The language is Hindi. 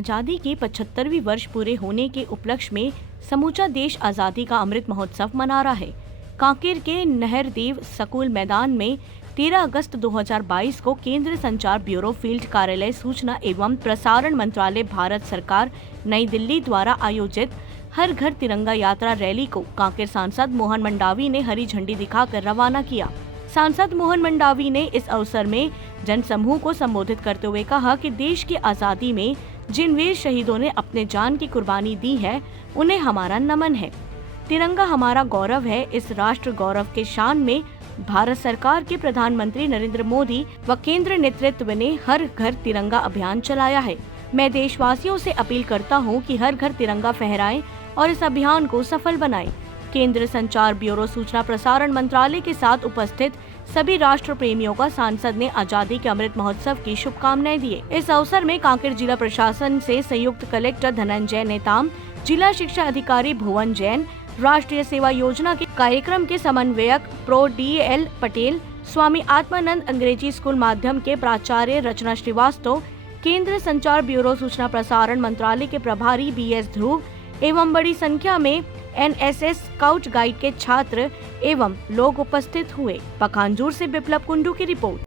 आजादी के 75वीं वर्ष पूरे होने के उपलक्ष्य में समूचा देश आजादी का अमृत महोत्सव मना रहा है। कांकेर के नहरदेव स्कूल मैदान में 13 अगस्त 2022 को केंद्रीय संचार ब्यूरो फील्ड कार्यालय सूचना एवं प्रसारण मंत्रालय भारत सरकार नई दिल्ली द्वारा आयोजित हर घर तिरंगा यात्रा रैली को कांकेर सांसद मोहन मंडावी ने हरी झंडी दिखाकर रवाना किया। सांसद मोहन मंडावी ने इस अवसर में जनसमूह को संबोधित करते हुए कहा कि देश की आजादी में जिन वीर शहीदों ने अपने जान की कुर्बानी दी है, उन्हें हमारा नमन है। तिरंगा हमारा गौरव है। इस राष्ट्र गौरव के शान में भारत सरकार के प्रधानमंत्री नरेंद्र मोदी व केंद्र नेतृत्व ने हर घर तिरंगा अभियान चलाया है। मैं देशवासियों से अपील करता हूं कि हर घर तिरंगा फहराएं और इस अभियान को सफल बनाएं। केंद्र संचार ब्यूरो सूचना प्रसारण मंत्रालय के साथ उपस्थित सभी राष्ट्र प्रेमियों का सांसद ने आजादी के अमृत महोत्सव की शुभकामनाएं दिए। इस अवसर में कांकेर जिला प्रशासन से संयुक्त कलेक्टर धनंजय नेताम, जिला शिक्षा अधिकारी भुवन जैन, राष्ट्रीय सेवा योजना के कार्यक्रम के समन्वयक प्रो DL पटेल, स्वामी आत्मानंद अंग्रेजी स्कूल माध्यम के प्राचार्य रचना श्रीवास्तव, केंद्र संचार ब्यूरो सूचना प्रसारण मंत्रालय के प्रभारी BS ध्रुव एवं बड़ी संख्या में NSS स्काउट गाइड के छात्र एवं लोग उपस्थित हुए। पखानजूर से बिप्लब कुंडू की रिपोर्ट।